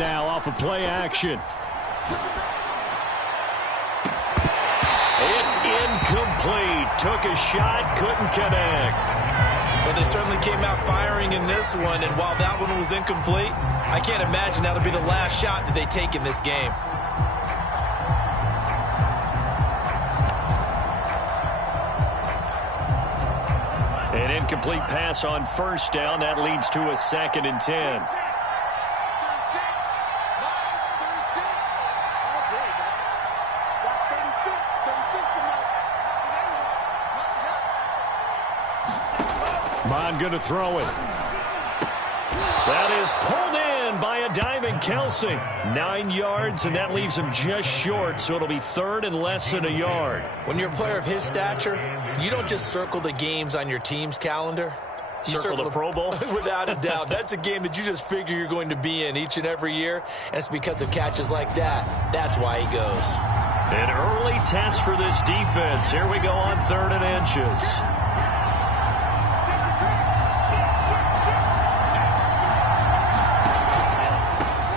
now off of play action. It's incomplete. Took a shot, couldn't connect. Well, they certainly came out firing in this one, and while that one was incomplete, I can't imagine that'll be the last shot that they take in this game. An incomplete pass on first down. That leads to a 2nd and 10. Bond going to throw it. That is pulled in by a diving Kelsey. 9 yards, and that leaves him just short, so it'll be 3rd and less than a yard. When you're a player of his stature, you don't just circle the games on your team's calendar. You circle the Pro Bowl? Without a doubt. That's a game that you just figure you're going to be in each and every year, and it's because of catches like that. That's why he goes. An early test for this defense. Here we go on 3rd and inches.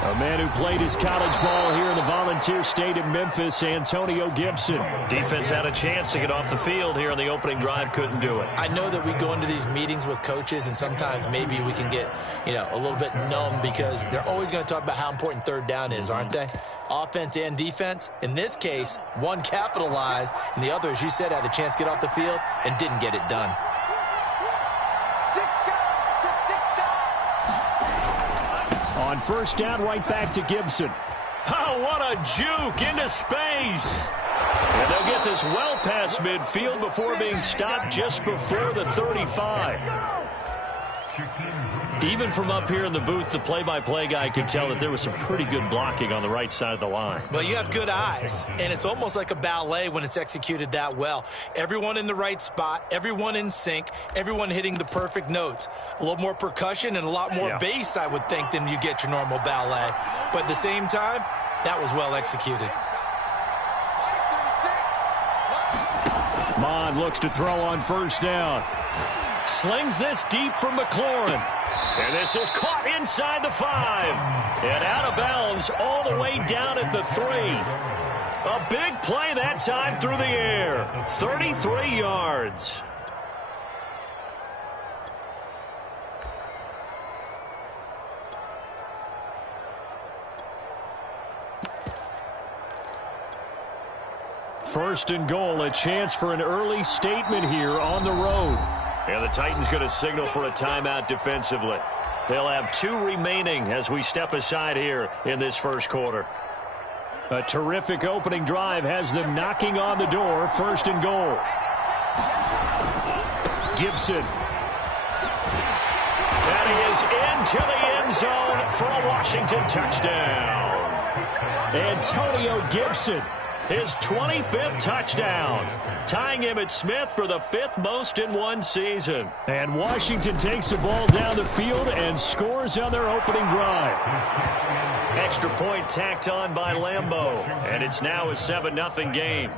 A man who played his college ball here in the Volunteer State of Memphis, Antonio Gibson. Defense had a chance to get off the field here on the opening drive, couldn't do it. I know that we go into these meetings with coaches, and sometimes maybe we can get, a little bit numb because they're always going to talk about how important 3rd down is, aren't they? Offense and defense. In this case, one capitalized, and the other, as you said, had a chance to get off the field and didn't get it done. On first down, right back to Gibson. Oh, what a juke into space. And they'll get this well past midfield before being stopped just before the 35. Even from up here in the booth, the play-by-play guy could tell that there was some pretty good blocking on the right side of the line. Well, you have good eyes, and it's almost like a ballet when it's executed that well. Everyone in the right spot, everyone in sync, everyone hitting the perfect notes. A little more percussion and a lot more bass, I would think, than you get your normal ballet. But at the same time, that was well executed. Mond looks to throw on first down. Slings this deep from McLaurin. And this is caught inside the 5. And out of bounds all the way down at the 3. A big play that time through the air. 33 yards. First and goal, a chance for an early statement here on the road. And the Titans going to signal for a timeout defensively. They'll have 2 remaining as we step aside here in this first quarter. A terrific opening drive has them knocking on the door. First and goal. Gibson. That is into the end zone for a Washington touchdown. Antonio Gibson. His 25th touchdown, tying him at Smith for the 5th most in one season. And Washington takes the ball down the field and scores on their opening drive. Extra point tacked on by Lambeau, and it's now a 7-0 game.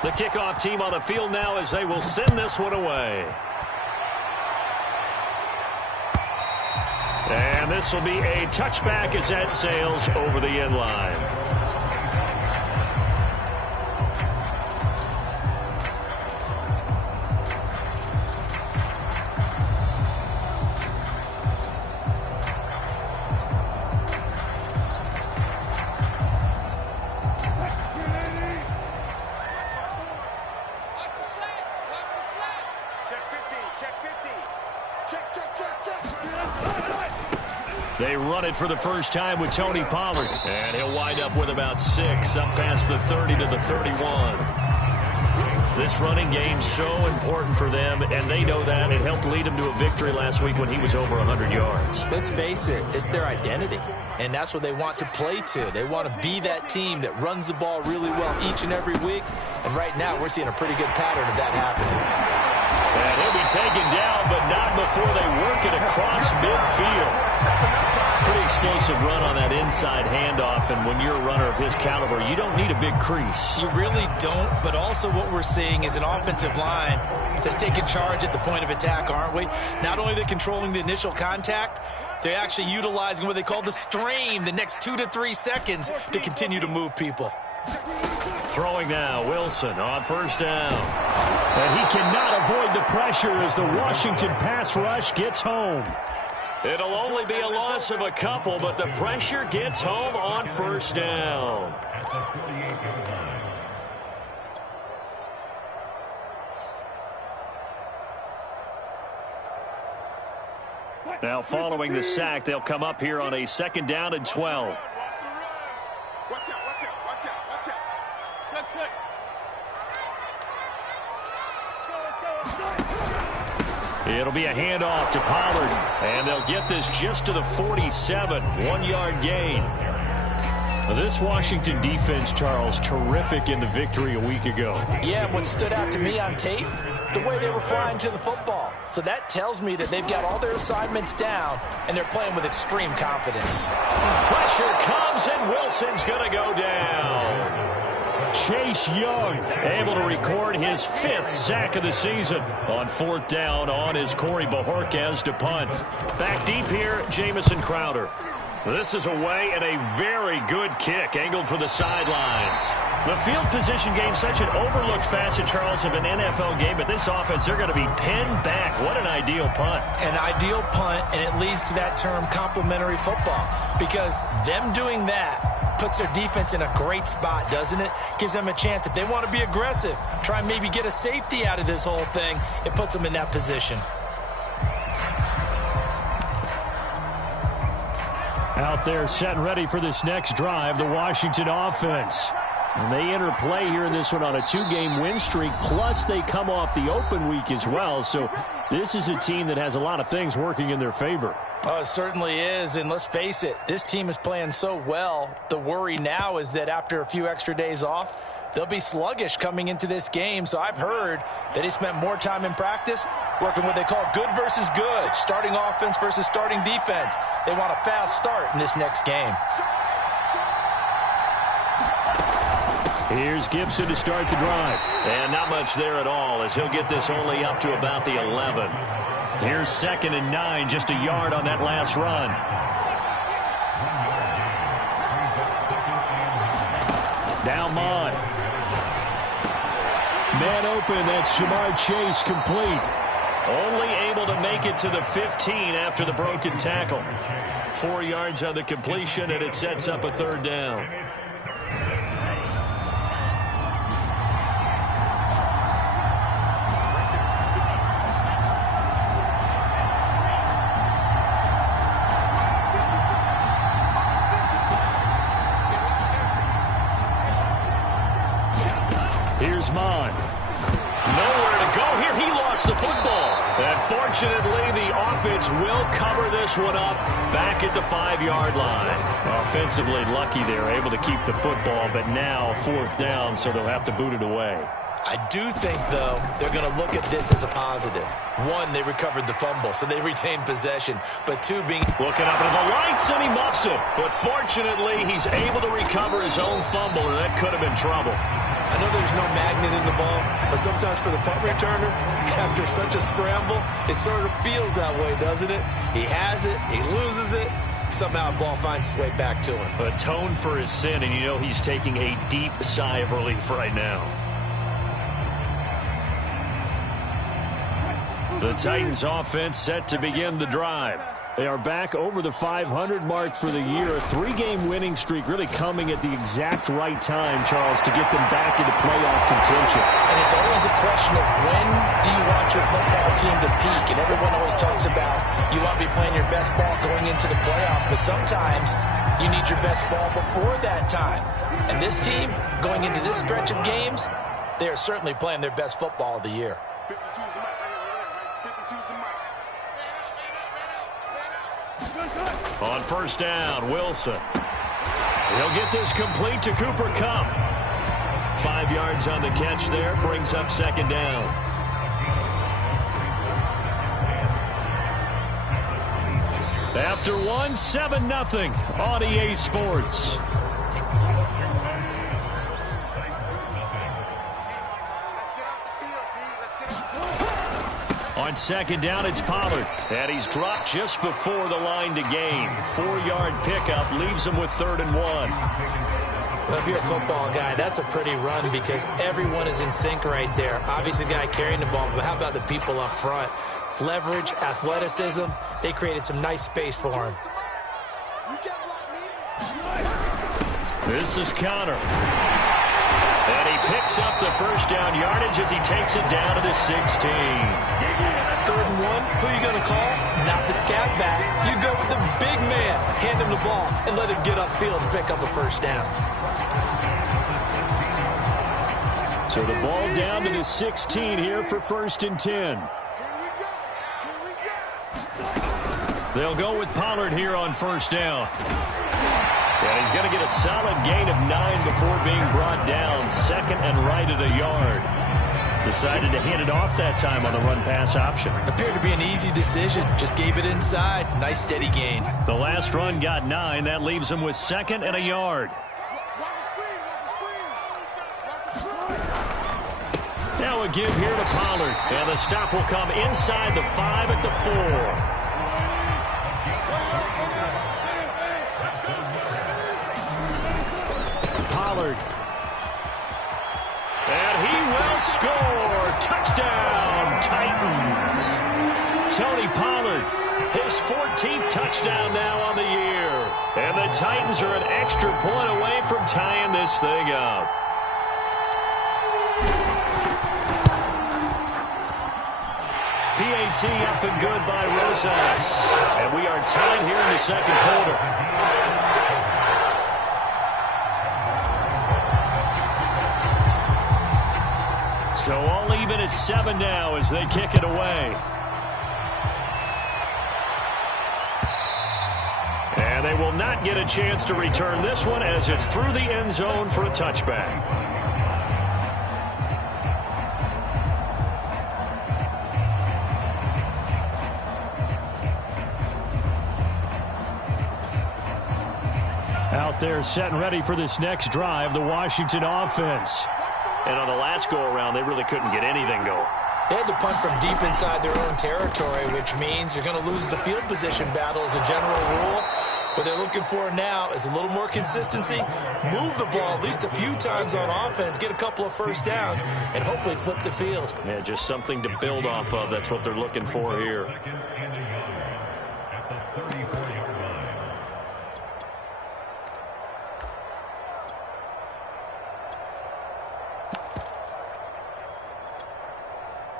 The kickoff team on the field now as they will send this one away. And this will be a touchback as that sails over the end line. They run it for the first time with Tony Pollard. And he'll wind up with about 6 up past the 30 to the 31. This running game's so important for them, and they know that. It helped lead them to a victory last week when he was over 100 yards. Let's face it, it's their identity, and that's what they want to play to. They want to be that team that runs the ball really well each and every week, and right now we're seeing a pretty good pattern of that happening. And he'll be taken down, but not before they work it across midfield. Pretty explosive run on that inside handoff, and when you're a runner of his caliber, you don't need a big crease. You really don't, but also what we're seeing is an offensive line that's taking charge at the point of attack, aren't we? Not only are they controlling the initial contact, they're actually utilizing what they call the strain the next 2 to 3 seconds to continue to move people. Throwing now, Wilson on first down. And he cannot avoid the pressure as the Washington pass rush gets home. It'll only be a loss of a couple, but the pressure gets home on first down. Now following the sack, they'll come up here on a 2nd down and 12. It'll be a handoff to Pollard, and they'll get this just to the 47, 1-yard gain. Now this Washington defense, Charles, terrific in the victory a week ago. Yeah, what stood out to me on tape, the way they were flying to the football. So that tells me that they've got all their assignments down, and they're playing with extreme confidence. Pressure comes, and Wilson's going to go down. Chase Young able to record his 5th sack of the season. On 4th down on is Corey Bojorquez to punt. Back deep here, Jamison Crowder. This is away and a very good kick angled for the sidelines. The field position game, such an overlooked facet, Charles, of an NFL game. But this offense, they're going to be pinned back. What an ideal punt. An ideal punt, and it leads to that term complementary football. Because them doing that puts their defense in a great spot, doesn't it? Gives them a chance. If they want to be aggressive, try and maybe get a safety out of this whole thing, it puts them in that position. Out there set and ready for this next drive, the Washington offense. And they enter play here in this one on a 2-game win streak, plus they come off the open week as well. So this is a team that has a lot of things working in their favor. Oh, it certainly is, and let's face it, this team is playing so well. The worry now is that after a few extra days off, they'll be sluggish coming into this game. So I've heard that he spent more time in practice working what they call good versus good, starting offense versus starting defense. They want a fast start in this next game. Here's Gibson to start the drive. And not much there at all, as he'll get this only up to about the 11. Here's 2nd and 9, just a yard on that last run. Down Mond. Man open, that's Jamar Chase complete. Only able to make it to the 15 after the broken tackle. 4 yards on the completion, and it sets up a 3rd down. Here's Mond. Nowhere to go here. He lost the football. And fortunately, the offense will cover this one up back at the 5-yard line. Offensively lucky they're able to keep the football, but now 4th down, so they'll have to boot it away. I do think, though, they're going to look at this as a positive. 1, they recovered the fumble, so they retained possession. But 2, being looking up into the lights, and he muffs it. But fortunately, he's able to recover his own fumble, and that could have been trouble. I know there's no magnet in the ball, but sometimes for the punt returner, after such a scramble, it sort of feels that way, doesn't it? He has it, he loses it, somehow the ball finds its way back to him. Atone for his sin, and you know he's taking a deep sigh of relief right now. The Titans offense set to begin the drive. They are back over the 500 mark for the year. A 3-game winning streak really coming at the exact right time, Charles, to get them back into playoff contention. And it's always a question of when do you want your football team to peak? And everyone always talks about you want to be playing your best ball going into the playoffs, but sometimes you need your best ball before that time. And this team, going into this stretch of games, they are certainly playing their best football of the year. On first down, Wilson. He'll get this complete to Cooper Kupp. 5 yards on the catch there, brings up 2nd down. After one, 7-0 on EA Sports. On second down, it's Pollard. And he's dropped just before the line to gain. 4-yard pickup leaves him with 3rd and 1. Well, if you're a football guy, that's a pretty run because everyone is in sync right there. Obviously, the guy carrying the ball, but how about the people up front? Leverage, athleticism, they created some nice space for him. This is Connor. And he picks up the first down yardage as he takes it down to the 16. 3rd and 1, who are you going to call? Not the scat back. You go with the big man. Hand him the ball and let him get upfield and pick up a first down. So the ball down to the 16 here for 1st and 10. They'll go with Pollard here on 1st down. And he's going to get a solid gain of 9 before being brought down. 2nd and right at a yard. Decided to hand it off that time on the run-pass option. Appeared to be an easy decision. Just gave it inside. Nice steady gain. The last run got 9. That leaves him with 2nd and a yard. Now a give here to Pollard. And the stop will come inside the 5 at the 4. And he will score. Touchdown, Titans. Tony Pollard, his 14th touchdown now on the year. And the Titans are an extra point away from tying this thing up. PAT up and good by Rosas. And we are tied here in the 2nd quarter. So all even at 7 now as they kick it away. And they will not get a chance to return this one as it's through the end zone for a touchback. Out there set and ready for this next drive, the Washington offense. And on the last go-around, they really couldn't get anything going. They had to punt from deep inside their own territory, which means you're going to lose the field position battle as a general rule. What they're looking for now is a little more consistency, move the ball at least a few times on offense, get a couple of first downs, and hopefully flip the field. Yeah, just something to build off of. That's what they're looking for here.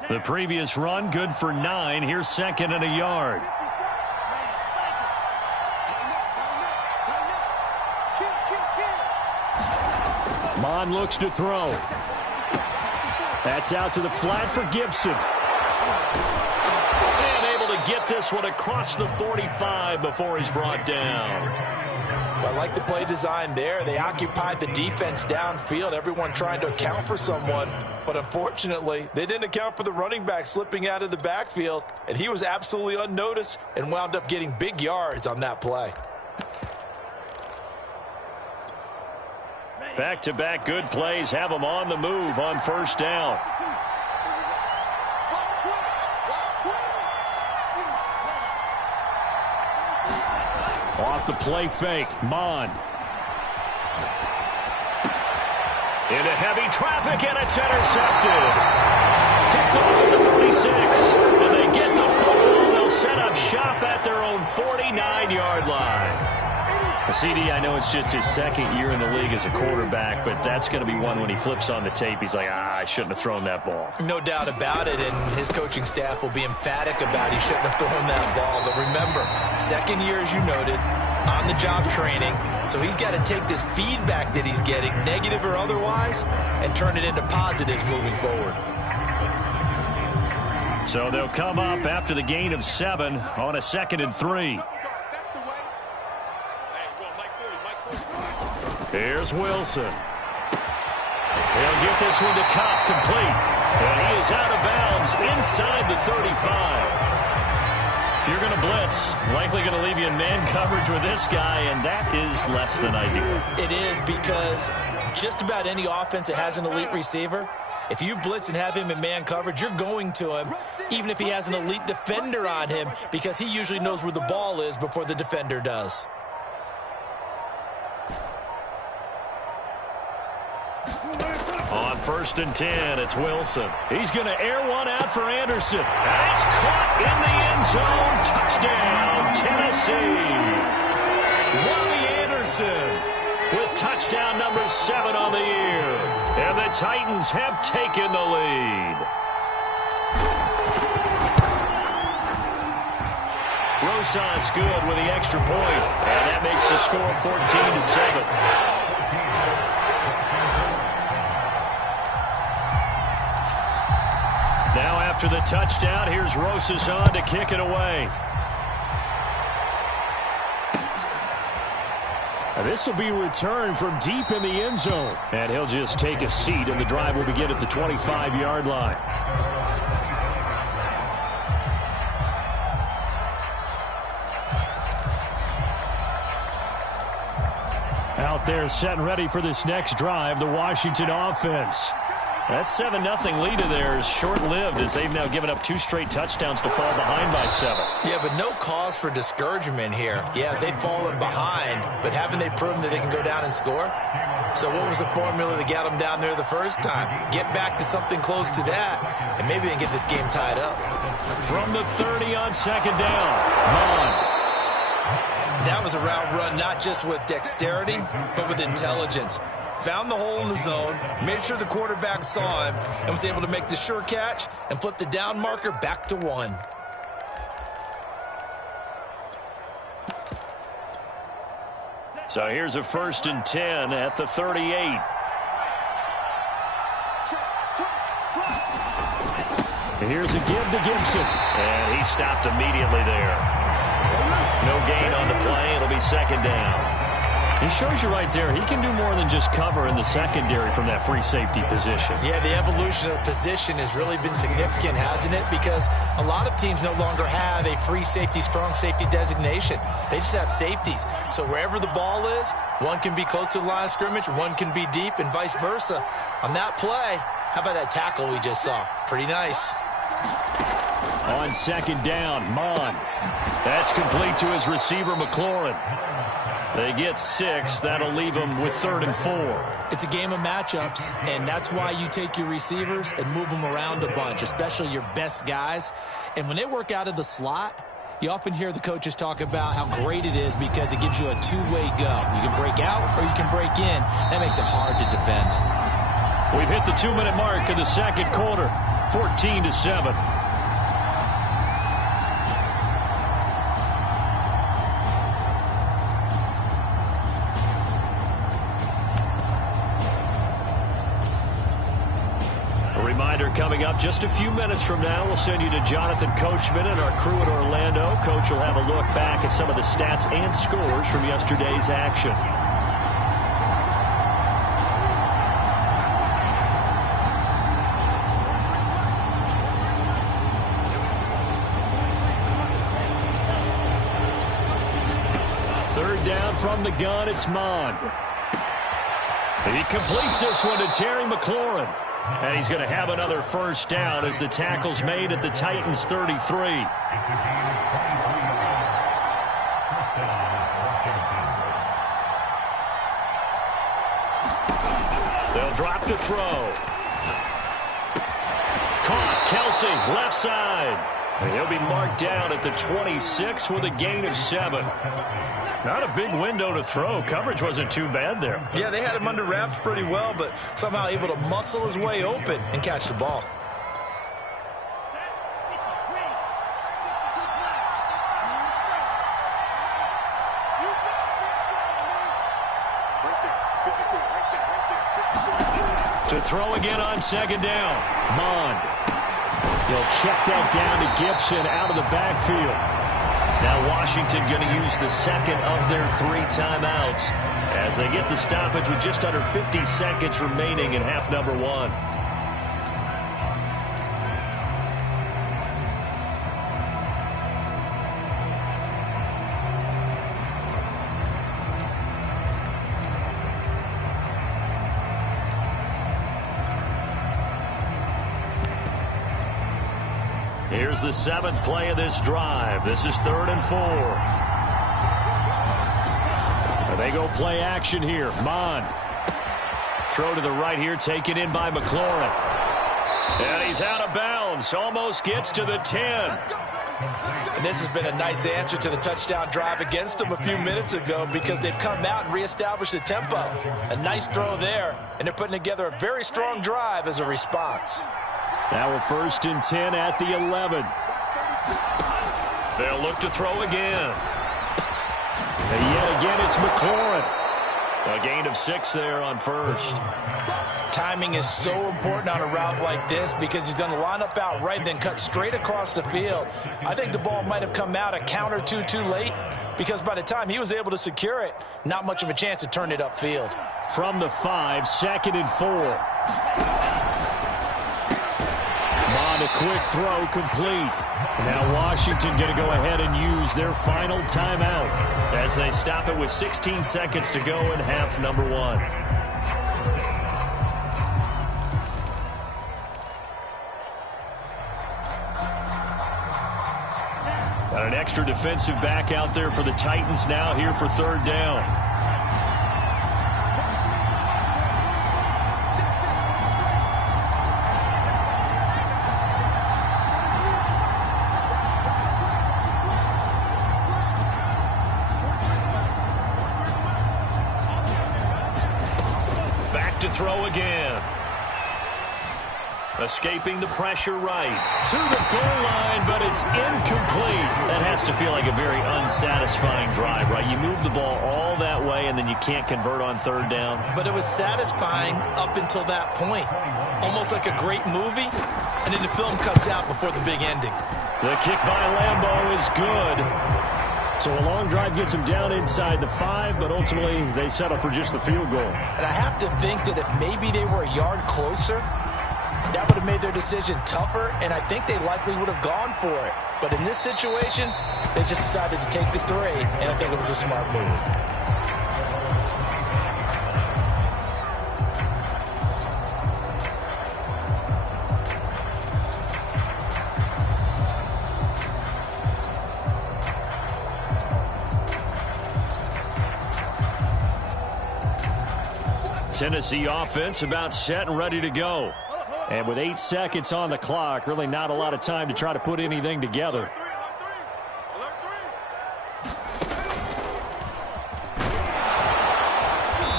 The previous run, good for 9. Here's 2nd and a yard. Mon looks to throw. That's out to the flat for Gibson. And able to get this one across the 45 before he's brought down. I like the play design there. They occupied the defense downfield, everyone trying to account for someone. But unfortunately, they didn't account for the running back slipping out of the backfield, and he was absolutely unnoticed and wound up getting big yards on that play. Back-to-back good plays have them on the move on 1st down. Off the play fake, Mon. Into heavy traffic, and it's intercepted. Picked off at the 46, and they get the football. They'll set up shop at their own 49-yard line. CD, I know it's just his 2nd year in the league as a quarterback, but that's going to be one when he flips on the tape, he's like, I shouldn't have thrown that ball. No doubt about it, and his coaching staff will be emphatic about he shouldn't have thrown that ball. But remember, 2nd year, as you noted, on-the-job training, so he's got to take this feedback that he's getting, negative or otherwise, and turn it into positives moving forward. So they'll come up after the gain of 7 on a 2nd and 3. Here's Wilson. He'll get this one to Cobb, complete. And he is out of bounds inside the 35. If you're going to blitz, likely going to leave you in man coverage with this guy, and that is less than ideal. It is, because just about any offense that has an elite receiver, if you blitz and have him in man coverage, you're going to him, even if he has an elite defender on him, because he usually knows where the ball is before the defender does. On 1st and 10, it's Wilson. He's going to air one out for Anderson. And it's caught in the end zone. Touchdown, Tennessee. Robbie Anderson with touchdown number 7 on the year. And the Titans have taken the lead. Rosas good with the extra point. And that makes the score 14-7. Now after the touchdown, here's Rosas on to kick it away. This will be returned from deep in the end zone. And he'll just take a seat, and the drive will begin at the 25-yard line. Out there set and ready for this next drive, the Washington offense. That 7-0 lead of theirs short-lived, as they've now given up 2 straight touchdowns to fall behind by 7. Yeah, but no cause for discouragement here. Yeah, they've fallen behind, but haven't they proven that they can go down and score? So what was the formula that got them down there the first time? Get back to something close to that, and maybe they can get this game tied up. From the 30 on 2nd down, Vaughn. That was a route run not just with dexterity, but with intelligence. Found the hole in the zone, made sure the quarterback saw him, and was able to make the sure catch and flip the down marker back to 1. So here's a 1st and 10 at the 38. And here's a give to Gibson. And he stopped immediately there. No gain on the play. It'll be 2nd down. He shows you right there, he can do more than just cover in the secondary from that free safety position. Yeah, the evolution of the position has really been significant, hasn't it? Because a lot of teams no longer have a free safety, strong safety designation. They just have safeties. So wherever the ball is, one can be close to the line of scrimmage, one can be deep, and vice versa. On that play, how about that tackle we just saw? Pretty nice. On 2nd down, Mon. That's complete to his receiver, McLaurin. They get 6. That'll leave them with 3rd and 4. It's a game of matchups, and that's why you take your receivers and move them around a bunch, especially your best guys. And when they work out of the slot, you often hear the coaches talk about how great it is because it gives you a two-way go. You can break out or you can break in. That makes it hard to defend. We've hit the 2-minute mark in the 2nd quarter, 14-7. Coming up just a few minutes from now, we'll send you to Jonathan Coachman and our crew at Orlando. Coach will have a look back at some of the stats and scores from yesterday's action. Third down from the gun, it's Mon. He completes this one to Terry McLaurin. And he's going to have another 1st down as the tackle's made at the Titans' 33. They'll drop to throw. Caught, Kelsey, left side. And he'll be marked down at the 26 with a gain of 7. Not a big window to throw. Coverage wasn't too bad there. Yeah, they had him under wraps pretty well, but somehow able to muscle his way open and catch the ball. To throw again on 2nd down. Mon. He'll check that down to Gibson out of the backfield. Now Washington going to use the 2nd of their 3 timeouts as they get the stoppage with just under 50 seconds remaining in half number 1. Here's the 7th play of this drive. This is 3rd and 4. They go play action here. Mon. Throw to the right here, taken in by McLaurin. And he's out of bounds. Almost gets to the 10. And this has been a nice answer to the touchdown drive against them a few minutes ago because they've come out and reestablished the tempo. A nice throw there, and they're putting together a very strong drive as a response. Now we're 1st and 10 at the 11. They'll look to throw again. And yet again, it's McLaurin. A gain of 6 there on 1st. Timing is so important on a route like this because he's going to line up out right and then cut straight across the field. I think the ball might have come out a count or two too late because by the time he was able to secure it, not much of a chance to turn it upfield. From the 5, 2nd and 4. On a quick throw, complete. Now Washington going to go ahead and use their final timeout as they stop it with 16 seconds to go in half number 1. Got an extra defensive back out there for the Titans now here for 3rd down. To throw again. Escaping the pressure right. To the goal line, but it's incomplete. That has to feel like a very unsatisfying drive, right? You move the ball all that way, and then you can't convert on 3rd down. But it was satisfying up until that point. Almost like a great movie, and then the film cuts out before the big ending. The kick by Lambeau is good. So a long drive gets them down inside the 5, but ultimately they settle for just the field goal. And I have to think that if maybe they were a yard closer, that would have made their decision tougher, and I think they likely would have gone for it. But in this situation, they just decided to take the 3, and I think it was a smart move. Tennessee offense about set and ready to go. And with 8 seconds on the clock, really not a lot of time to try to put anything together.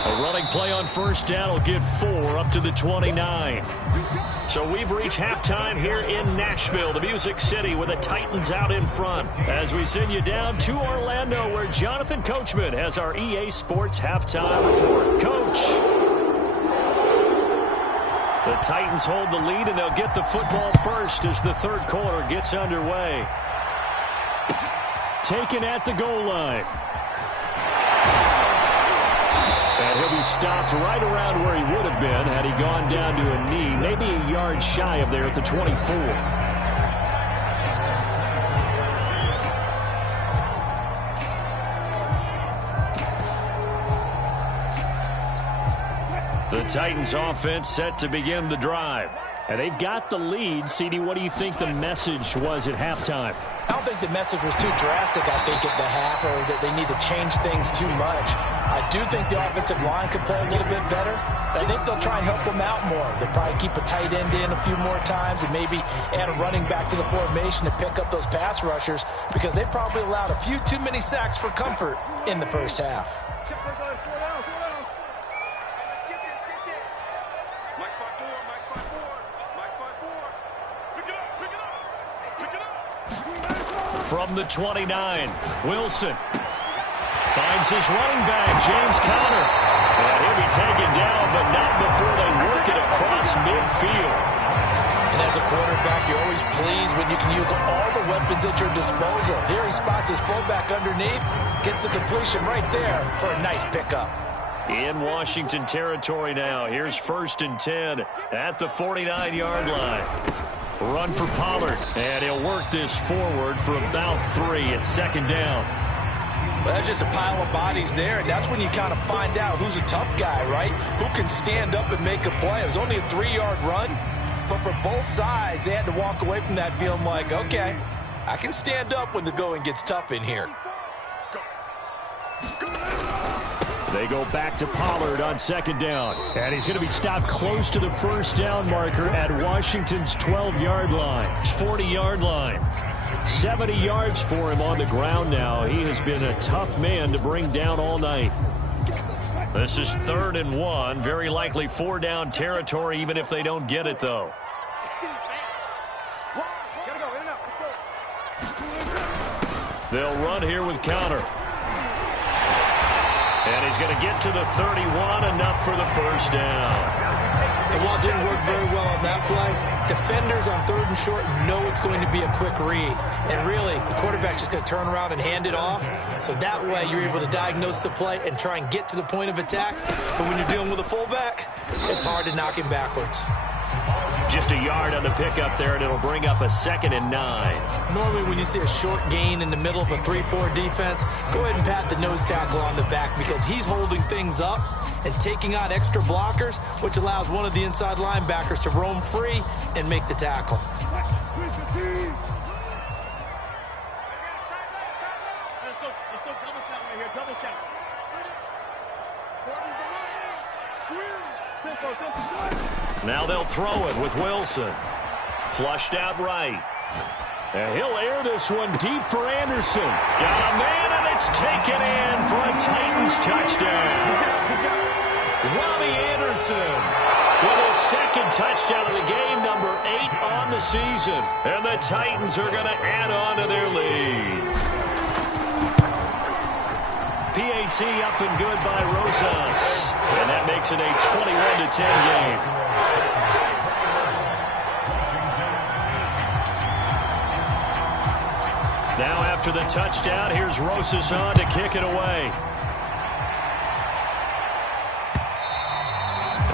A running play on 1st down will get 4 up to the 29. So we've reached halftime here in Nashville, the Music City, with the Titans out in front. As we send you down to Orlando, where Jonathan Coachman has our EA Sports halftime report. Coach. The Titans hold the lead, and they'll get the football first as the 3rd quarter gets underway. Taken at the goal line. And he'll be stopped right around where he would have been had he gone down to a knee, maybe a yard shy of there at the 24. The Titans offense set to begin the drive. And they've got the lead. CD, what do you think the message was at halftime? I don't think the message was too drastic, I think, at the half, or that they need to change things too much. I do think the offensive line could play a little bit better. I think they'll try and help them out more. They'll probably keep a tight end in a few more times and maybe add a running back to the formation to pick up those pass rushers because they probably allowed a few too many sacks for comfort in the first half. From the 29, Wilson finds his running back, James Conner. And he'll be taken down, but not before they work it across midfield. And as a quarterback, you're always pleased when you can use all the weapons at your disposal. Here he spots his fullback underneath, gets the completion right there for a nice pickup. In Washington territory now. Here's 1st and 10 at the 49-yard line. Run for Pollard, and he'll work this forward for about 3 at 2nd down. Well, that's just a pile of bodies there, and that's when you kind of find out who's a tough guy, right? Who can stand up and make a play. It was only a 3-yard run, but for both sides, they had to walk away from that feeling like, okay, I can stand up when the going gets tough in here. They go back to Pollard on second down. And he's going to be stopped close to the first down marker at Washington's 12-yard line. 40-yard line. 70 yards for him on the ground now. He has been a tough man to bring down all night. This is 3rd and 1. Very likely 4-down territory, even if they don't get it, though. They'll run here with counter. And he's going to get to the 31, enough for the first down. And while it didn't work very well on that play, defenders on 3rd and short know it's going to be a quick read. And really, the quarterback's just going to turn around and hand it off. So that way, you're able to diagnose the play and try and get to the point of attack. But when you're dealing with a fullback, it's hard to knock him backwards. Just a yard on the pickup there, and it'll bring up a 2nd and 9. Normally, when you see a short gain in the middle of a 3-4 defense, go ahead and pat the nose tackle on the back because he's holding things up and taking on extra blockers, which allows one of the inside linebackers to roam free and make the tackle. Now they'll throw it with Wilson. Flushed out right. And he'll air this one deep for Anderson. Got a man, and it's taken in for a Titans touchdown. Robbie Anderson with his 2nd touchdown of the game, number 8 on the season. And the Titans are going to add on to their lead. PAT up and good by Rosas. And that makes it a 21-10 game. Now after the touchdown, here's Rosas on to kick it away.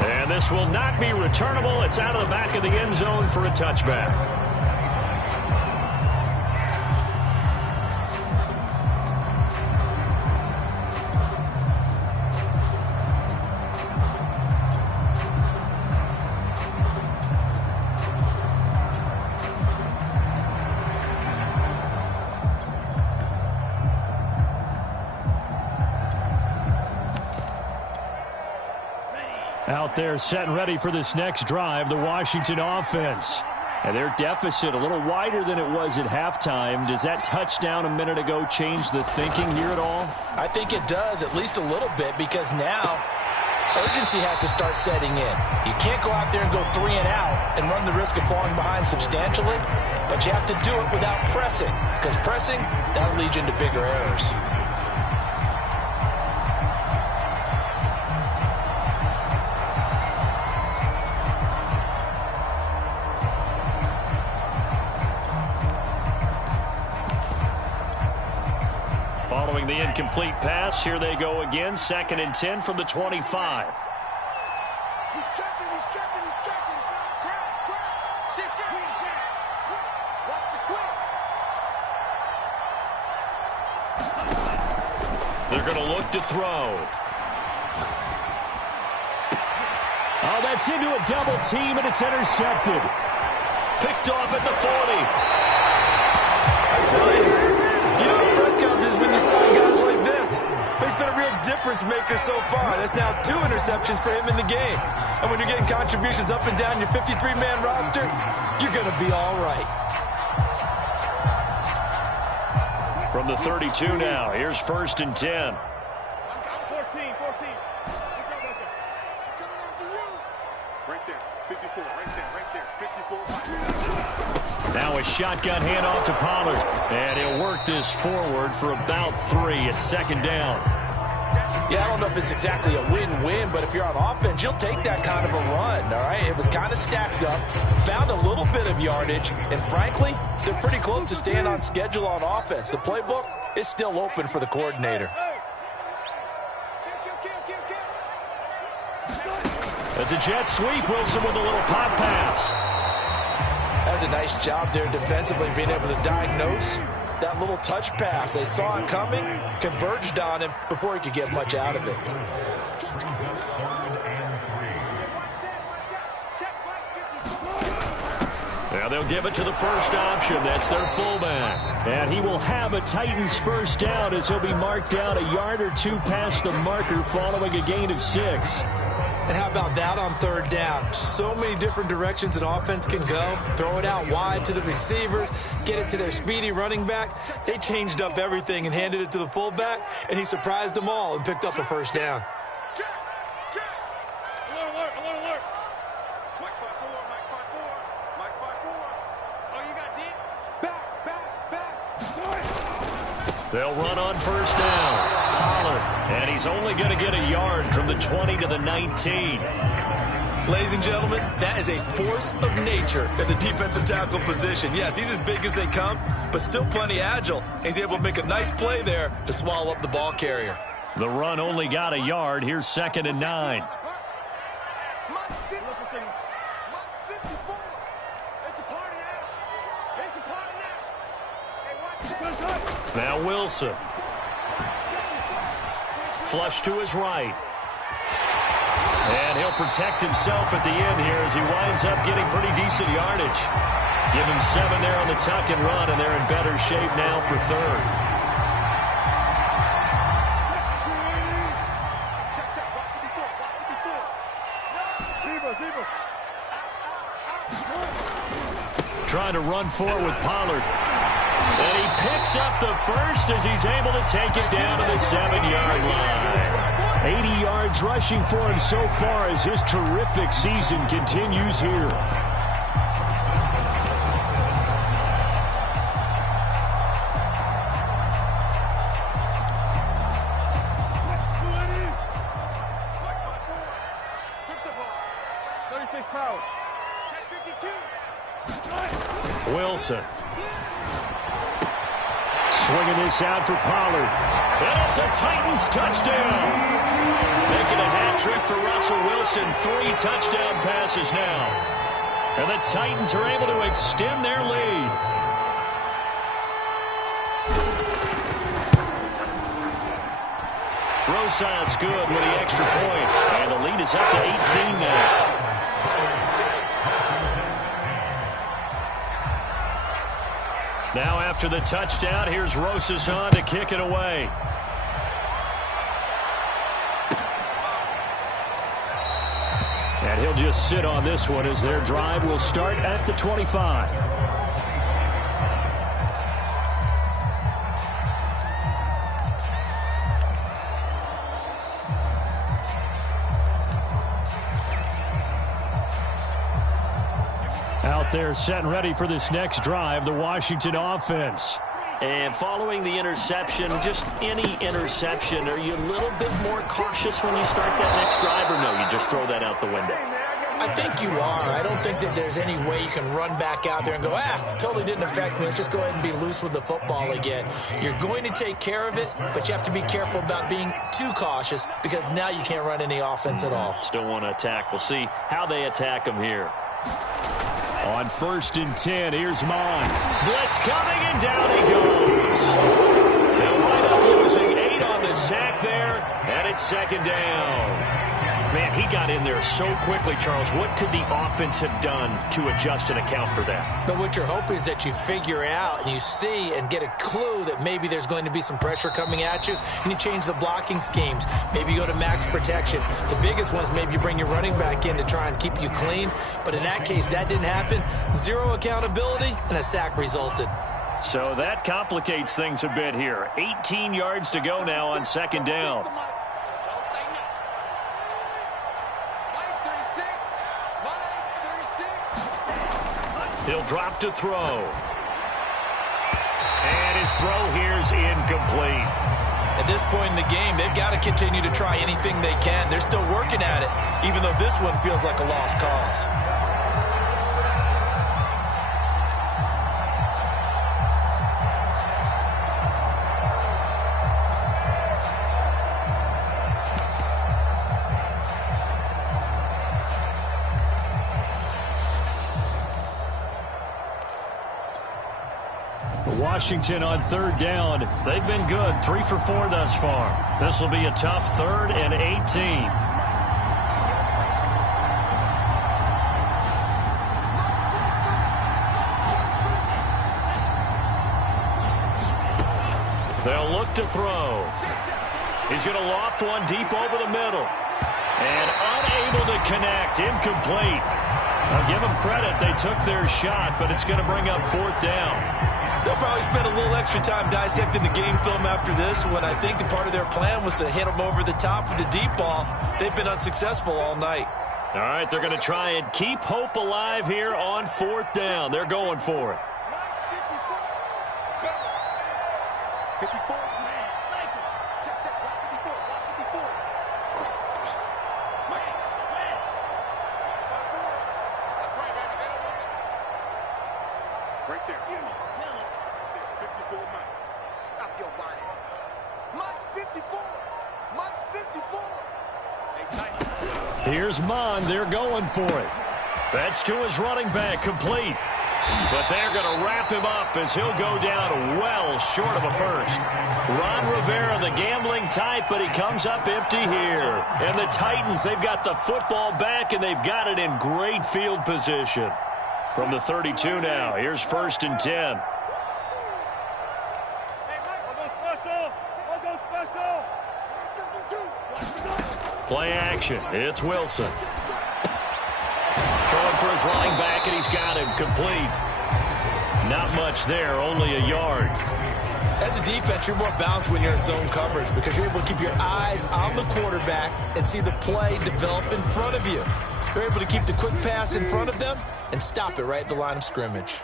And this will not be returnable. It's out of the back of the end zone for a touchback. Out there set and ready for this next drive, the Washington offense. And their deficit a little wider than it was at halftime. Does that touchdown a minute ago change the thinking here at all? I think it does, at least a little bit, because now urgency has to start setting in. You can't go out there and go 3 and out and run the risk of falling behind substantially, but you have to do it without pressing, because pressing, that'll lead you into bigger errors. Following the incomplete pass, here they go again. 2nd and 10 from the 25. He's checking. Crash. Shift. Watch the twist. They're going to look to throw. Oh, that's into a double team, and it's intercepted. Picked off at the 40. I tell you. You know the press conference when you saw guys like this. He's been a real difference maker so far. That's now 2 interceptions for him in the game. And when you're getting contributions up and down your 53-man roster, you're going to be all right. From the 32 now, here's 1st and 10. 14. Coming after you. Right there. 54. Right there. 54. Now a shotgun handoff to Pollard. And he'll work this forward for about 3 at 2nd down. Yeah, I don't know if it's exactly a win-win, but if you're on offense, you'll take that kind of a run, all right? It was kind of stacked up, found a little bit of yardage, and frankly, they're pretty close to staying on schedule on offense. The playbook is still open for the coordinator. It's a jet sweep. Wilson with a little pop pass. That's a nice job there defensively, being able to diagnose that little touch pass. They saw it coming, converged on him before he could get much out of it. Now they'll give it to the first option. That's their fullback. And he will have a Titans first down as he'll be marked down a yard or two past the marker following a gain of 6. And how about that on third down? So many different directions an offense can go. Throw it out wide to the receivers, get it to their speedy running back. They changed up everything and handed it to the fullback, and he surprised them all and picked up a first down. Check. Alert. Mike 5-4. Mike's 5-4. Oh, you got deep? Back. They'll run on first down. Pollard, and he's only going to get a yard from the 20 to the 19. Ladies and gentlemen, that is a force of nature at the defensive tackle position. Yes, he's as big as they come, but still plenty agile. He's able to make a nice play there to swallow up the ball carrier. The run only got a yard. Here's 2nd and 9. Mike's 54. It's a party now. Now Wilson. Flush to his right. And he'll protect himself at the end here as he winds up getting pretty decent yardage. Give him 7 there on the tuck and run, and they're in better shape now for third. Trying to run forward with Pollard. And he picks up the first as he's able to take it down to the 7-yard line. 80 yards rushing for him so far as his terrific season continues here. Wilson. Swinging this out for Pollard. And it's a Titans touchdown. Making a hat trick for Russell Wilson. 3 touchdown passes now. And the Titans are able to extend their lead. Rosas good with the extra point. And the lead is up to 18 now. Now after the touchdown, here's Rosas on to kick it away. And he'll just sit on this one as their drive will start at the 25. Out there set and ready for this next drive, the Washington offense. And following the interception, just any interception, are you a little bit more cautious when you start that next drive, or no, you just throw that out the window? I think you are. I don't think that there's any way you can run back out there and go, totally didn't affect me. Let's just go ahead and be loose with the football again. You're going to take care of it, but you have to be careful about being too cautious because now you can't run any offense at all. Still want to attack. We'll see how they attack them here. On 1st and 10, here's Mon. Blitz coming, and down he goes. They'll wind up losing 8 on the sack there, and it's 2nd down. Man, he got in there so quickly, Charles. What could the offense have done to adjust and account for that? But what you're hoping is that you figure out and you see and get a clue that maybe there's going to be some pressure coming at you, and you change the blocking schemes. Maybe you go to max protection. The biggest one is maybe you bring your running back in to try and keep you clean. But in that case, that didn't happen. 0 accountability, and a sack resulted. So that complicates things a bit here. 18 yards to go now on 2nd down. He'll drop to throw. And his throw here is incomplete. At this point in the game, they've got to continue to try anything they can. They're still working at it, even though this one feels like a lost cause. Washington on 3rd down. They've been good. 3 for 4 thus far. This will be a tough 3rd and 18. They'll look to throw. He's going to loft one deep over the middle. And unable to connect. Incomplete. I'll give them credit. They took their shot, but it's going to bring up 4th down. They'll probably spend a little extra time dissecting the game film after this one. I think the part of their plan was to hit them over the top with the deep ball. They've been unsuccessful all night. All right, they're going to try and keep hope alive here on 4th down. They're going for it. 54. Check, check. Watch 54. Watch 54. Mike. That's right, baby. They don't want it. Right there. 54, Mike. Stop your whining. Mike 54. Mike 54. Here's Mon. They're going for it. That's to his running back, complete. But they're going to wrap him up as he'll go down well short of a first. Ron Rivera, the gambling type, but he comes up empty here. And the Titans, they've got the football back, and they've got it in great field position. From the 32 now, here's 1st and 10. Play action. It's Wilson. Throwing for his running back, and he's got him complete. Not much there, only a yard. As a defense, you're more balanced when you're in zone coverage because you're able to keep your eyes on the quarterback and see the play develop in front of you. They're able to keep the quick pass in front of them and stop it right at the line of scrimmage.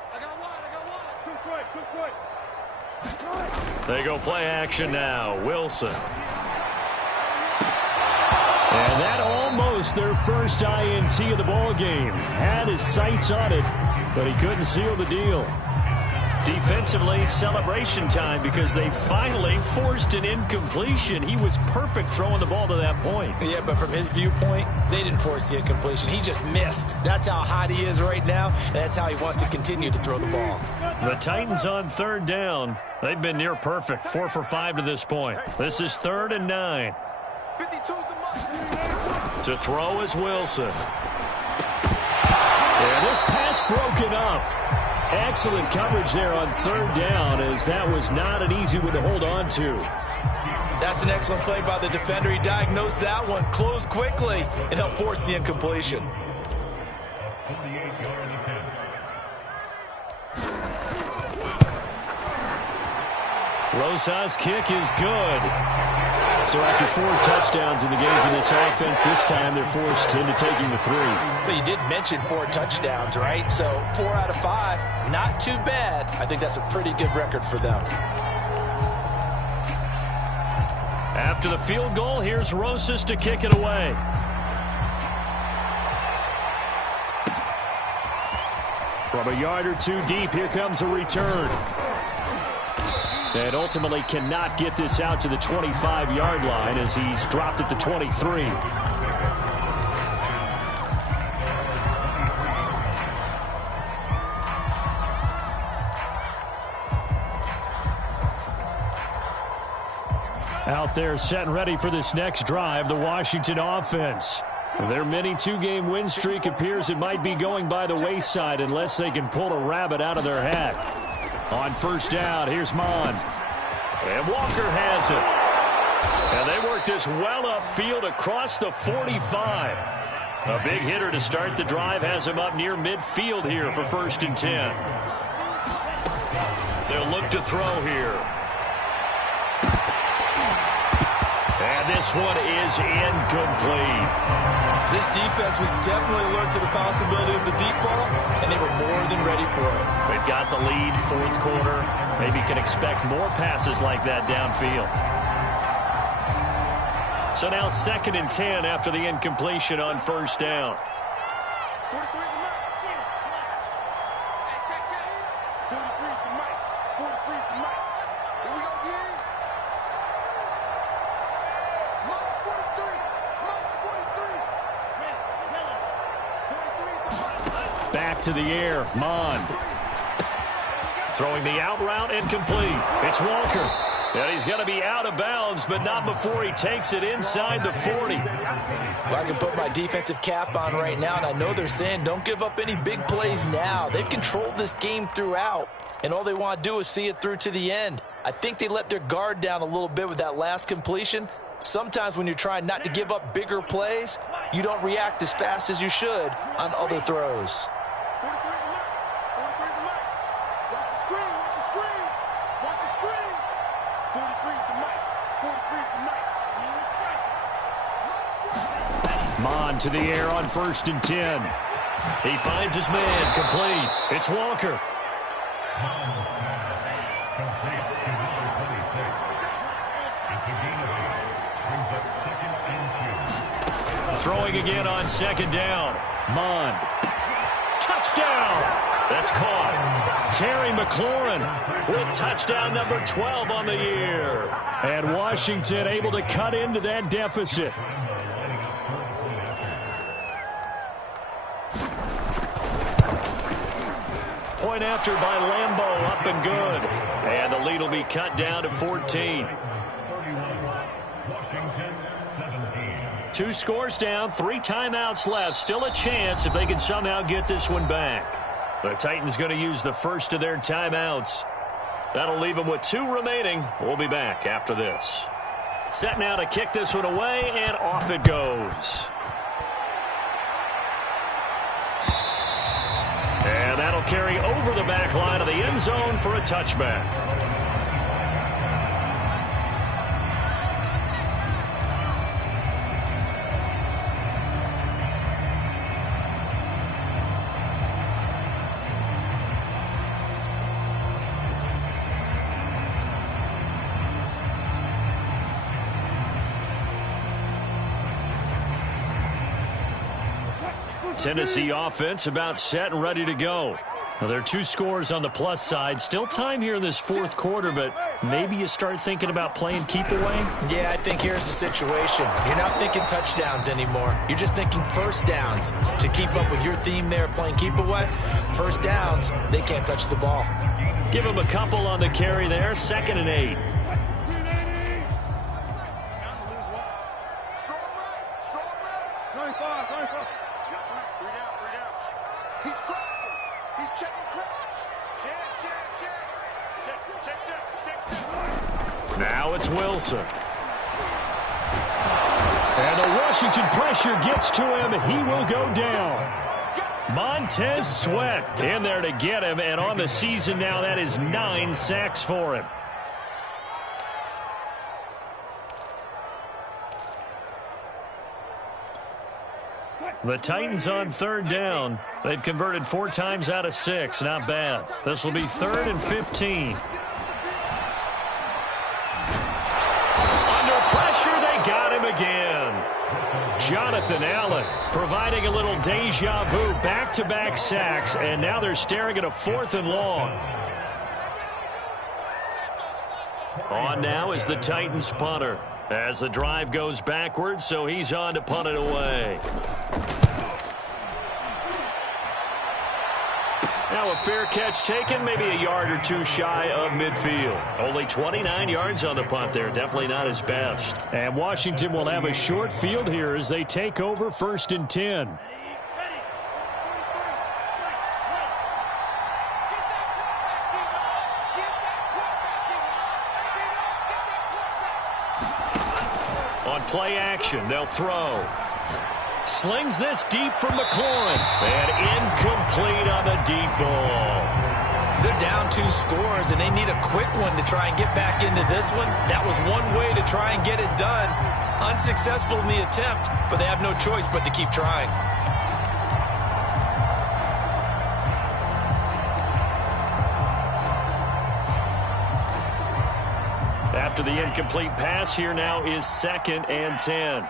They go play action now. Wilson. And that almost their first INT of the ball game. Had his sights on it, but he couldn't seal the deal. Defensively, celebration time because they finally forced an incompletion. He was perfect throwing the ball to that point. Yeah, but from his viewpoint, they didn't force the incompletion. He just missed. That's how hot he is right now, and that's how he wants to continue to throw the ball. The Titans on 3rd down. They've been near perfect, 4 for 5 to this point. This is 3rd and 9. 52's the mark. To throw is Wilson. And this pass broken up. Excellent coverage there on 3rd down, as that was not an easy one to hold on to. That's an excellent play by the defender. He diagnosed that one, closed quickly, and helped force the incompletion. Rosa's kick is good. So after 4 touchdowns in the game for this offense, this time they're forced into taking the 3. But you did mention 4 touchdowns, right? So 4 out of 5, not too bad. I think that's a pretty good record for them. After the field goal, here's Rosas to kick it away. From a yard or 2 deep, here comes a return. And ultimately cannot get this out to the 25-yard line as he's dropped at the 23. Out there set and ready for this next drive, the Washington offense. Their mini 2-game win streak appears it might be going by the wayside unless they can pull a rabbit out of their hat. On 1st down, here's Mon. And Walker has it. And they work this well upfield across the 45. A big hitter to start the drive has him up near midfield here for 1st and 10. They'll look to throw here. And this one is incomplete. This defense was definitely alert to the possibility of the deep ball, and they were more than ready for it. They've got the lead, 4th quarter. Maybe can expect more passes like that downfield. So now 2nd and 10 after the incompletion on 1st down. 43's the mark. Hey, check, check. 43's the mic. 43's the mic. Here we go, again. Mike's 43. Mike's 43. 43's the mic. Back to the air, Mond. Throwing the out route incomplete. It's Walker. And he's going to be out of bounds, but not before he takes it inside the 40. Well, I can put my defensive cap on right now, and I know they're saying don't give up any big plays now. They've controlled this game throughout, and all they want to do is see it through to the end. I think they let their guard down a little bit with that last completion. Sometimes when you're trying not to give up bigger plays, you don't react as fast as you should on other throws. 43 is the mark. 43 is the mark. Watch the screen. Watch the screen. Watch the screen. 43 is the mark. 43 is the mark. Mon to the air on 1st and 10. He finds his man, complete. It's Walker. Throwing again on 2nd down. Mon. Touchdown! That's caught. Terry McLaurin with touchdown number 12 on the year. And Washington able to cut into that deficit. Point after by Lambeau, up and good. And the lead will be cut down to 14. 2 scores down, 3 timeouts left. Still a chance if they can somehow get this one back. The Titans going to use the first of their timeouts. That'll leave them with 2 remaining. We'll be back after this. Set now to kick this one away, and off it goes. And that'll carry over the back line of the end zone for a touchback. Tennessee offense about set and ready to go. Now, there are 2 scores on the plus side. Still time here in this 4th quarter, but maybe you start thinking about playing keep away? Yeah, I think here's the situation. You're not thinking touchdowns anymore. You're just thinking first downs. To keep up with your theme there, playing keep away, first downs, they can't touch the ball. Give him a couple on the carry there. 2nd and 8. He's crossing. He's checking cross. Check. Now it's Wilson. And the Washington pressure gets to him. He will go down. Montez Sweat in there to get him. And on the season now, that is 9 sacks for him. The Titans on 3rd down. They've converted 4 times out of 6. Not bad. This will be 3rd and 15. Under pressure, they got him again. Jonathan Allen providing a little deja vu. Back-to-back sacks, and now they're staring at a 4th and long. On now is the Titans punter. As the drive goes backwards, so he's on to punt it away. Now a fair catch taken, maybe a yard or 2 shy of midfield. Only 29 yards on the punt there. Definitely not his best. And Washington will have a short field here as they take over 1st and 10. On play action, they'll throw. Slings this deep from McLaurin. And incomplete on the deep ball. They're down 2 scores, and they need a quick one to try and get back into this one. That was one way to try and get it done. Unsuccessful in the attempt, but they have no choice but to keep trying. After the incomplete pass, here now is 2nd and 10.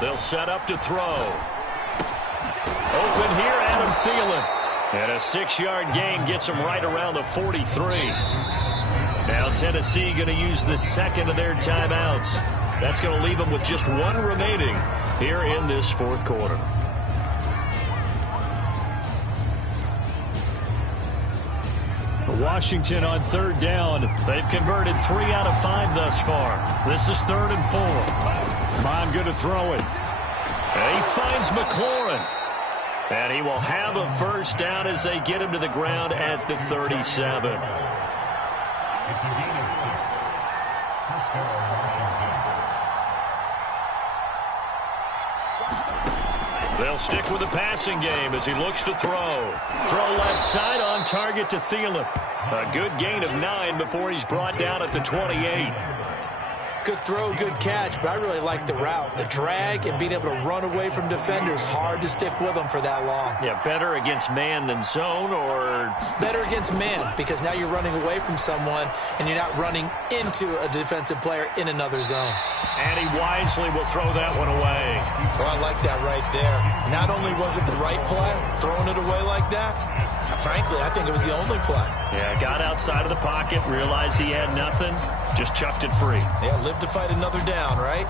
They'll set up to throw. Open here, Adam Thielen. And a 6-yard gain gets him right around the 43. Now Tennessee going to use the 2nd of their timeouts. That's going to leave them with just 1 remaining here in this 4th quarter. Washington on 3rd down. They've converted 3 out of 5 thus far. This is 3rd and 4. Mond good to throw it. And he finds McLaurin. And he will have a first down as they get him to the ground at the 37. They'll stick with the passing game as he looks to throw. Throw left side on target to Thielen. A good gain of 9 before he's brought down at the 28. Good throw, good catch, but I really like the route. The drag and being able to run away from defenders, hard to stick with them for that long. Yeah, better against man than zone, or? Better against man, because now you're running away from someone and you're not running into a defensive player in another zone. And he wisely will throw that one away. Oh, I like that right there. Not only was it the right play, throwing it away like that, frankly, I think it was the only play. Yeah, got outside of the pocket, realized he had nothing, just chucked it free. Yeah, live to fight another down, right?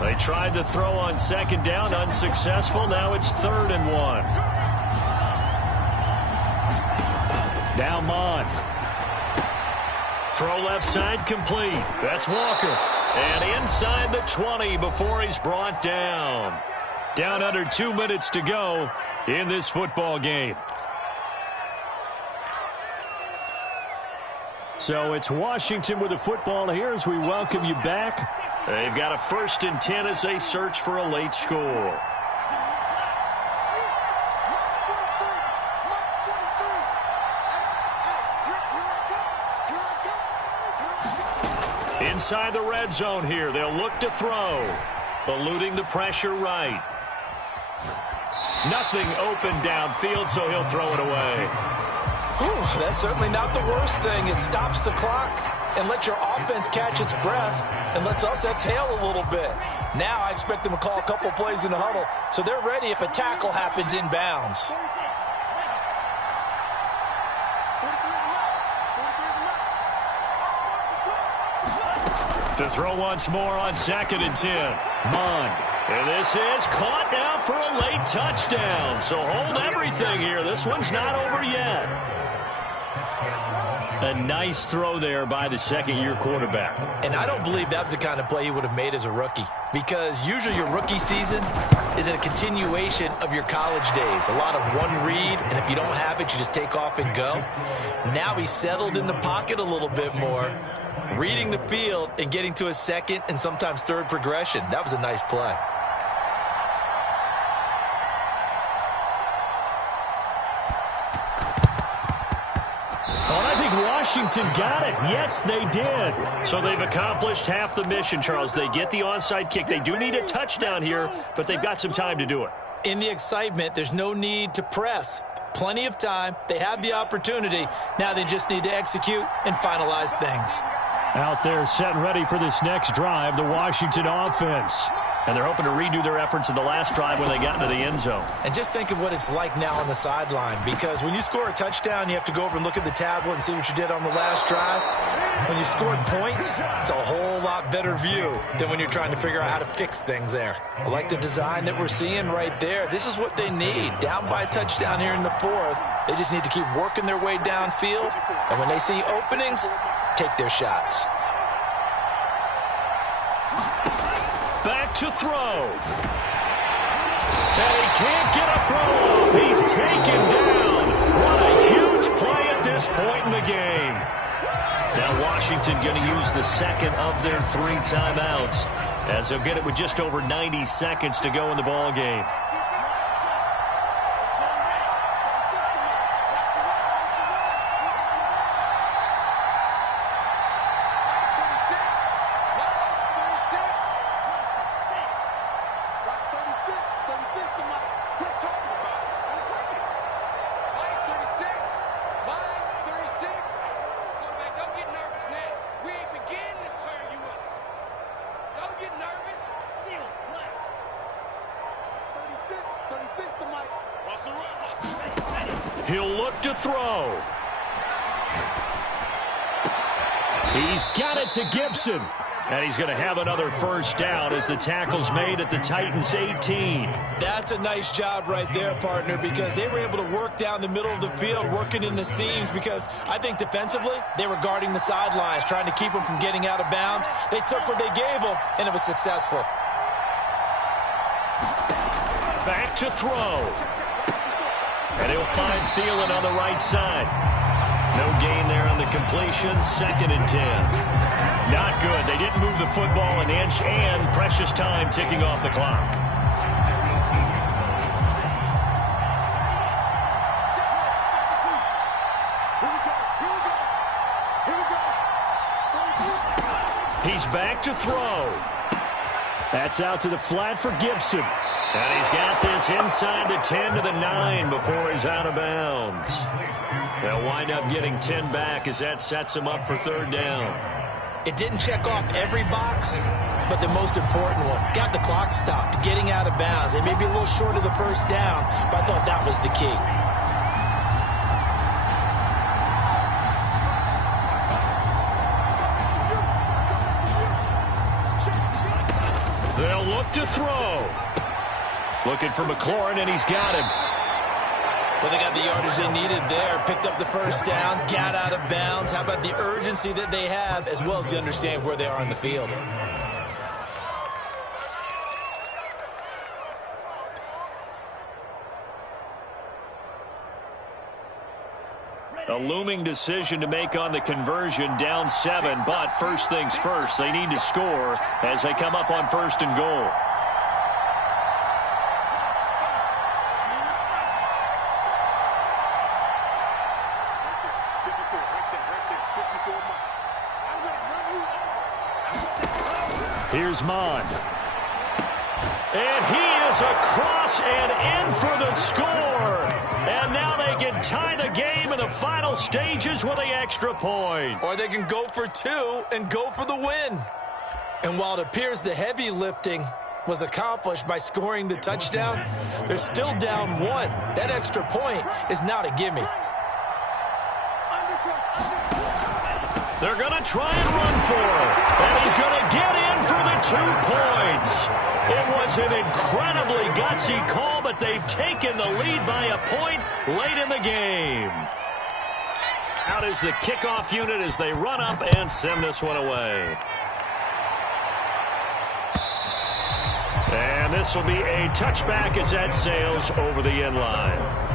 They tried to throw on second down, unsuccessful. Now it's 3rd and 1. Now Mond. Throw left side complete. That's Walker. And inside the 20 before he's brought down. Down under 2 minutes to go in this football game. So it's Washington with the football here as we welcome you back. They've got a 1st and 10 as they search for a late score. Inside the red zone here, they'll look to throw. Eluding the pressure right. Nothing open downfield, so he'll throw it away. Whew, that's certainly not the worst thing. It stops the clock and lets your offense catch its breath and lets us exhale a little bit. Now I expect them to call a couple plays in the huddle, so they're ready if a tackle happens inbounds. To throw once more on 2nd and 10. Mond. And this is caught now for a late touchdown. So hold everything here. This one's not over yet. A nice throw there by the second-year quarterback. And I don't believe that was the kind of play he would have made as a rookie, because usually your rookie season is a continuation of your college days. A lot of one read, and if you don't have it, you just take off and go. Now he's settled in the pocket a little bit more, reading the field and getting to a second and sometimes third progression. That was a nice play. Washington got it. Yes, they did. So they've accomplished half the mission, Charles. They get the onside kick. They do need a touchdown here, but they've got some time to do it. In the excitement, there's no need to press. Plenty of time. They have the opportunity. Now they just need to execute and finalize things. Out there set and ready for this next drive, the Washington offense. And they're hoping to redo their efforts in the last drive when they got into the end zone. And just think of what it's like now on the sideline, because when you score a touchdown, you have to go over and look at the tablet and see what you did on the last drive. When you scored points, it's a whole lot better view than when you're trying to figure out how to fix things there. I like the design that we're seeing right there. This is what they need. Down by a touchdown here in the 4th. They just need to keep working their way downfield. And when they see openings, take their shots. Back to throw. And he can't get a throw off. He's taken down. What a huge play at this point in the game. Now Washington going to use the second of their 3 timeouts, as they'll get it with just over 90 seconds to go in the ball game. He'll look to throw. He's got it to Gibson. And he's going to have another first down as the tackle's made at the Titans' 18. That's a nice job right there, partner, because they were able to work down the middle of the field, working in the seams, because I think defensively they were guarding the sidelines, trying to keep them from getting out of bounds. They took what they gave them, and it was successful. Back to throw. And he'll find Thielen on the right side. No gain there on the completion. 2nd and 10. Not good. They didn't move the football an inch, and precious time ticking off the clock. He's back to throw. That's out to the flat for Gibson. And he's got this inside the 10 to the 9 before he's out of bounds. They'll wind up getting 10 back as that sets him up for 3rd down. It didn't check off every box, but the most important one. Got the clock stopped, getting out of bounds. They may be a little short of the first down, but I thought that was the key. They'll look to throw. Looking for McLaurin, and he's got him. Well, they got the yardage they needed there. Picked up the first down, got out of bounds. How about the urgency that they have, as well as they understand where they are on the field? A looming decision to make on the conversion, down 7. But first things first, they need to score as they come up on 1st and goal. Here's Mond. And he is across and in for the score. And now they can tie the game in the final stages with the extra point. Or they can go for 2 and go for the win. And while it appears the heavy lifting was accomplished by scoring the touchdown, they're still down 1. That extra point is not a gimme. They're going to try and run for it. And he's going to get in for the 2 points. It was an incredibly gutsy call, but they've taken the lead by a point late in the game. Out is the kickoff unit as they run up and send this one away. And this will be a touchback as that sails over the end line.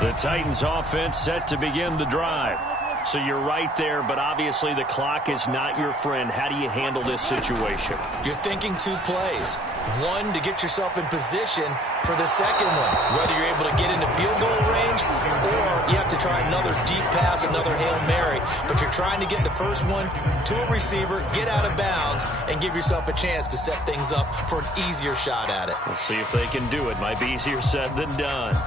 The Titans offense set to begin the drive. So you're right there, but obviously the clock is not your friend. How do you handle this situation? You're thinking 2 plays. 1 to get yourself in position for the second one, whether you're able to get into field goal range or you have to try another deep pass, another Hail Mary. But you're trying to get the first one to a receiver, get out of bounds, and give yourself a chance to set things up for an easier shot at it. We'll see if they can do it. Might be easier said than done.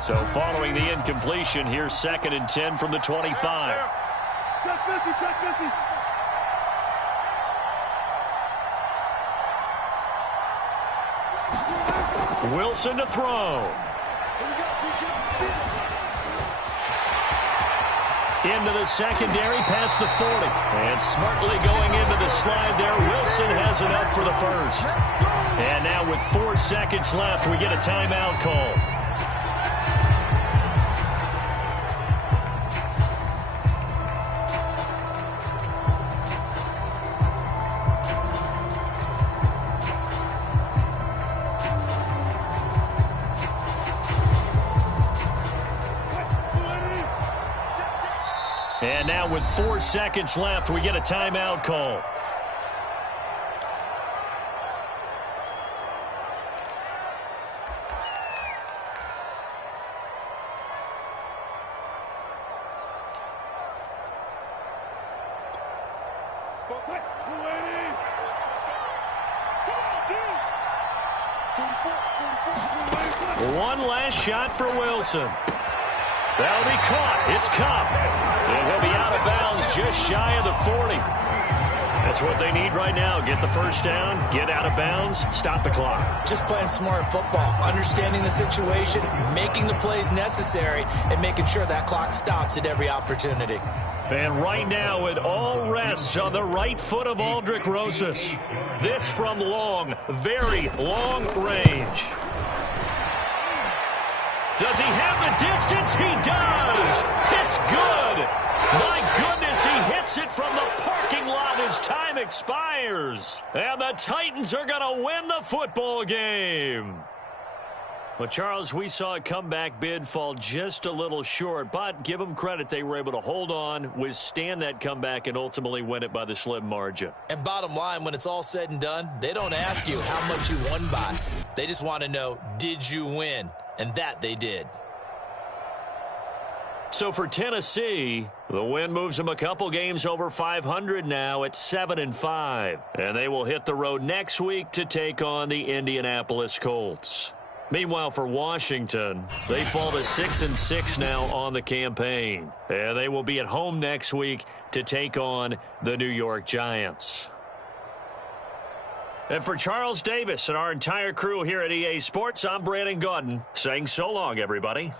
So following the incompletion, here's 2nd and 10 from the 25. Wilson to throw. Into the secondary, past the 40. And smartly going into the slide there, Wilson has enough for the first. And now with 4 seconds left, we get a timeout call. And now with 4 seconds left, we get a timeout call. One last shot for Wilson. That'll be caught. It's Cup. And he'll be out of bounds just shy of the 40. That's what they need right now. Get the first down, get out of bounds, stop the clock. Just playing smart football, understanding the situation, making the plays necessary, and making sure that clock stops at every opportunity. And right now it all rests on the right foot of Aldrick Rosas. This from long, very long range. Does he have the distance? He does. It's good. My goodness, he hits it from the parking lot as time expires. And the Titans are going to win the football game. Well, Charles, we saw a comeback bid fall just a little short, but give them credit. They were able to hold on, withstand that comeback, and ultimately win it by the slim margin. And bottom line, when it's all said and done, they don't ask you how much you won by. They just want to know, did you win? And that they did. So for Tennessee, the win moves them a couple games over 500 now at 7-5. And they will hit the road next week to take on the Indianapolis Colts. Meanwhile, for Washington, they fall to 6-6 now on the campaign. And they will be at home next week to take on the New York Giants. And for Charles Davis and our entire crew here at EA Sports, I'm Brandon Gaudin saying so long, everybody.